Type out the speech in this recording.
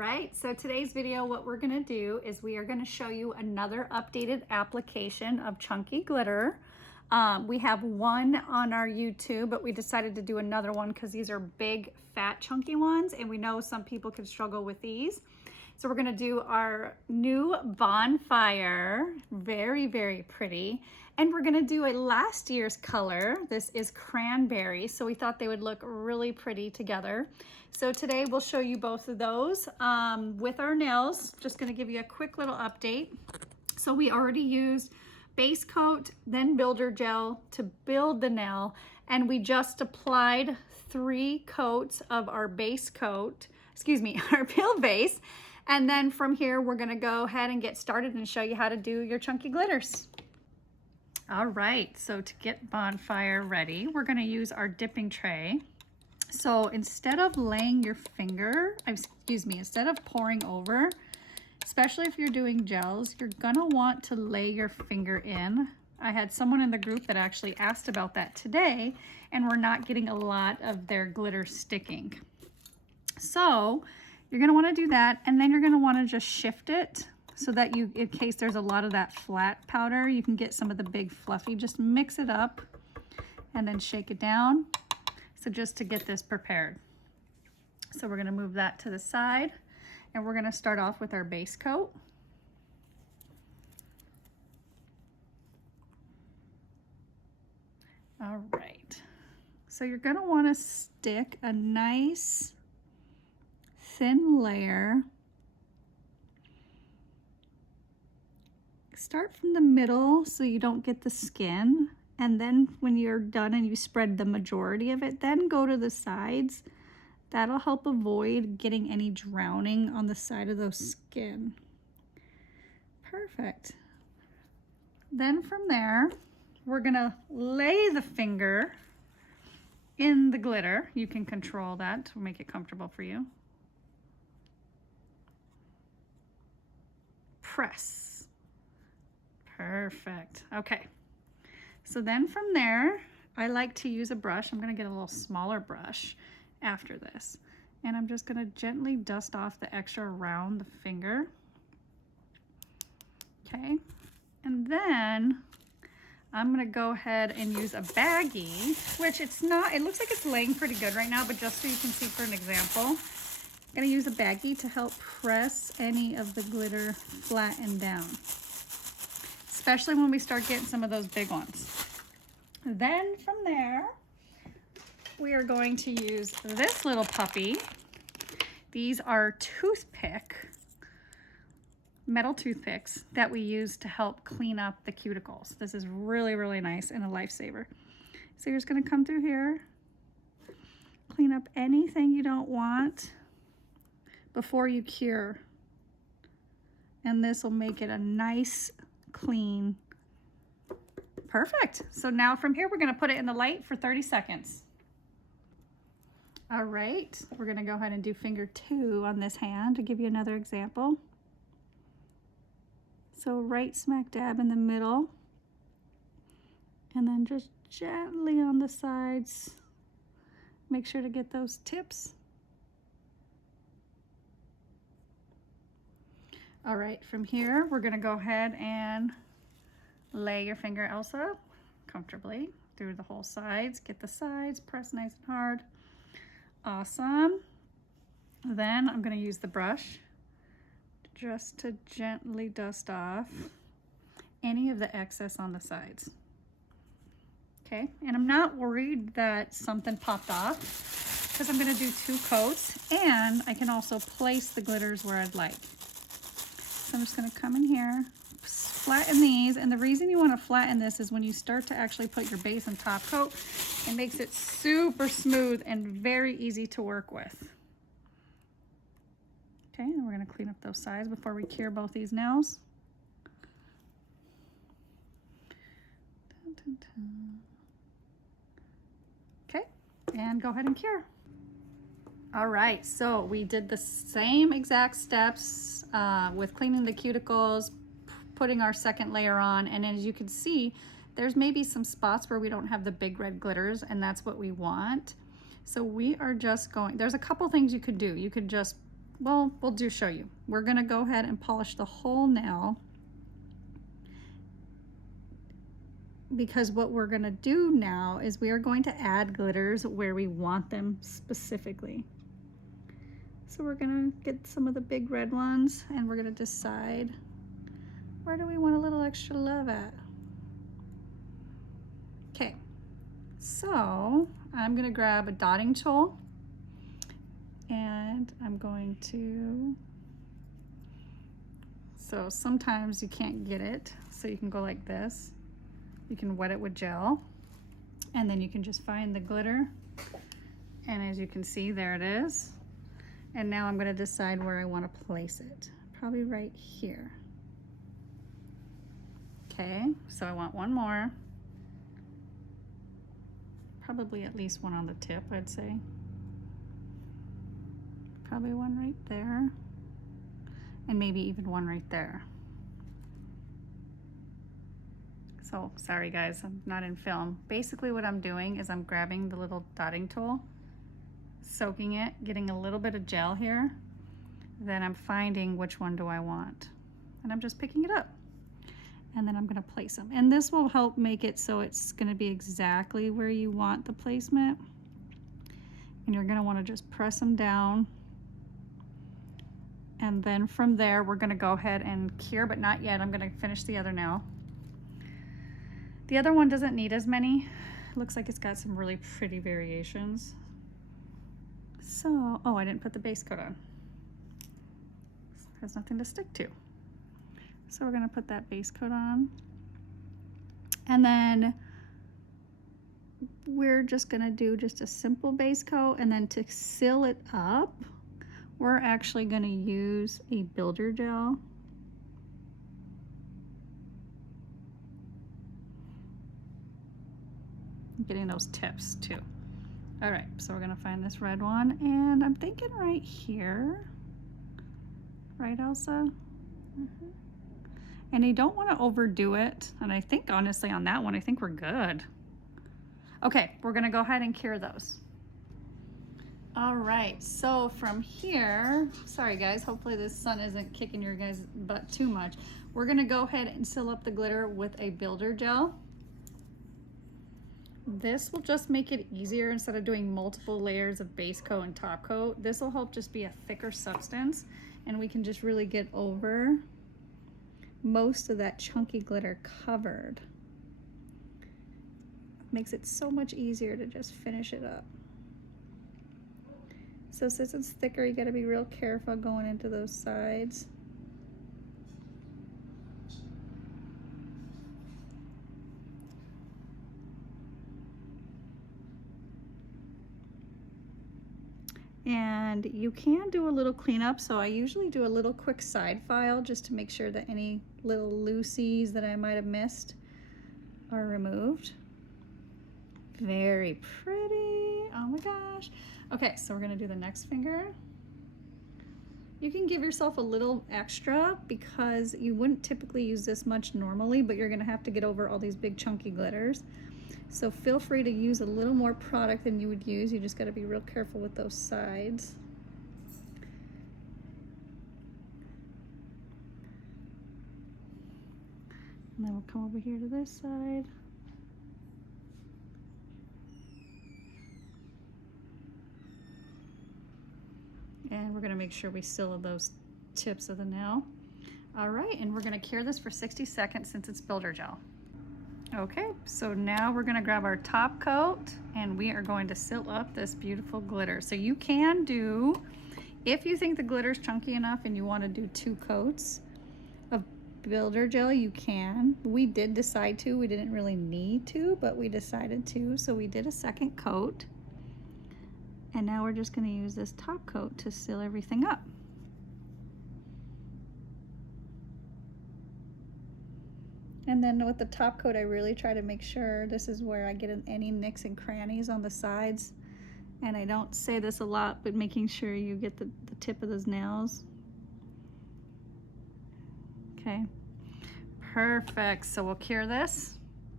Right, so today's video, what we're gonna do is we are gonna show you another updated application of chunky glitter. We have one on our YouTube, but we decided to do another one because these are big, fat, chunky ones, and we know some people can struggle with these. So we're gonna do our new Bonfire, very, very pretty. And we're gonna do a last year's color. This is Cranberry, so we thought they would look really pretty together. So today we'll show you both of those with our nails. Just gonna give you a quick little update. So we already used base coat, then builder gel to build the nail, and we just applied 3 coats of our base coat, our peel base. And then from here, we're gonna go ahead and get started and show you how to do your chunky glitters. All right, so to get Bonfire ready, we're gonna use our dipping tray. So instead of laying your finger, instead of pouring over, especially if you're doing gels, you're gonna want to lay your finger in. I had someone in the group that actually asked about that today, and we're not getting a lot of their glitter sticking. So you're gonna wanna do that, and then you're gonna wanna just shift it so that you, in case there's a lot of that flat powder, you can get some of the big fluffy. Just mix it up and then shake it down. So just to get this prepared. So we're gonna move that to the side, and we're gonna start off with our base coat. All right, so you're gonna wanna stick a nice thin layer. Start from the middle so you don't get the skin, and then when you're done and you spread the majority of it, then go to the sides. That'll help avoid getting any drowning on the side of those skin. Perfect. Then from there, we're gonna lay the finger in the glitter. You can control that to make it comfortable for you. Press. Perfect. Okay. So then from there, I like to use a brush. I'm going to get a little smaller brush after this. And I'm just going to gently dust off the extra around the finger. Okay. And then I'm going to go ahead and use a baggie, which it looks like it's laying pretty good right now, but just so you can see for an example, I'm going to use a baggie to help press any of the glitter flatten down, especially when we start getting some of those big ones. Then from there, we are going to use this little puppy. These are metal toothpicks that we use to help clean up the cuticles. This is really, really nice and a lifesaver. So you're just gonna come through here, clean up anything you don't want before you cure. And this will make it a nice, clean. Perfect. So now from here, we're gonna put it in the light for 30 seconds. All right, we're gonna go ahead and do finger 2 on this hand to give you another example. So right smack dab in the middle, and then just gently on the sides. Make sure to get those tips. All right, from here, we're gonna go ahead and lay your finger, Elsa, comfortably through the whole sides. Get the sides, press nice and hard. Awesome. Then I'm gonna use the brush just to gently dust off any of the excess on the sides. Okay, and I'm not worried that something popped off because I'm gonna do 2 coats, and I can also place the glitters where I'd like. So I'm just gonna come in here, flatten these, and the reason you want to flatten this is when you start to actually put your base and top coat, it makes it super smooth and very easy to work with. Okay, and we're going to clean up those sides before we cure both these nails. Dun, dun, dun. Okay, and go ahead and cure. All right, so we did the same exact steps with cleaning the cuticles, putting our second layer on, and as you can see, there's maybe some spots where we don't have the big red glitters, and that's what we want. So we are just going, there's a couple things you could do. You could just well, we'll show you. We're gonna go ahead and polish the whole nail, because what we're gonna do now is we are going to add glitters where we want them specifically. So we're gonna get some of the big red ones and we're gonna decide where do we want a little extra love at. Okay, so I'm gonna grab a dotting tool and I'm going to, so sometimes you can't get it, so you can go like this. You can wet it with gel and then you can just find the glitter, and as you can see, there it is. And now I'm going to decide where I want to place it. Probably right here. Okay, so I want one more. Probably at least one on the tip, I'd say. Probably one right there. And maybe even one right there. So, sorry guys, I'm not in film. Basically what I'm doing is I'm grabbing the little dotting tool, soaking it, getting a little bit of gel here, then I'm finding which one do I want. And I'm just picking it up. And then I'm gonna place them. And this will help make it so it's gonna be exactly where you want the placement. And you're gonna wanna just press them down. And then from there, we're gonna go ahead and cure, but not yet. I'm gonna finish the other nail. The other one doesn't need as many. It looks like it's got some really pretty variations. So, oh, I didn't put the base coat on. There's nothing to stick to. So we're gonna put that base coat on. And then we're just gonna do just a simple base coat, and then to seal it up, we're actually gonna use a builder gel. I'm getting those tips too. All right, so we're gonna find this red one, and I'm thinking right here. Right, Elsa? Mm-hmm. And you don't wanna overdo it. And I think honestly on that one, I think we're good. Okay, we're gonna go ahead and cure those. All right, so from here, sorry guys, hopefully this sun isn't kicking your guys' butt too much. We're gonna go ahead and seal up the glitter with a builder gel. This will just make it easier instead of doing multiple layers of base coat and top coat. This will help just be a thicker substance, and we can just really get over most of that chunky glitter covered. Makes it so much easier to just finish it up. So since it's thicker, you gotta be real careful going into those sides. And you can do a little cleanup, so I usually do a little quick side file just to make sure that any little loosies that I might have missed are removed. Very pretty, oh my gosh. Okay, so we're gonna do the next finger. You can give yourself a little extra because you wouldn't typically use this much normally, but you're gonna have to get over all these big chunky glitters. So feel free to use a little more product than you would use. You just gotta be real careful with those sides. And then we'll come over here to this side. And we're gonna make sure we seal those tips of the nail. All right, and we're gonna cure this for 60 seconds since it's builder gel. Okay, so now we're gonna grab our top coat and we are going to seal up this beautiful glitter. So you can do, if you think the glitter's chunky enough and you wanna do 2 coats of builder gel, you can. We did decide to, we didn't really need to, but we decided to, so we did a second coat. And now we're just gonna use this top coat to seal everything up. And then with the top coat, I really try to make sure this is where I get any nicks and crannies on the sides. And I don't say this a lot, but making sure you get the tip of those nails. Okay, perfect. So we'll cure this.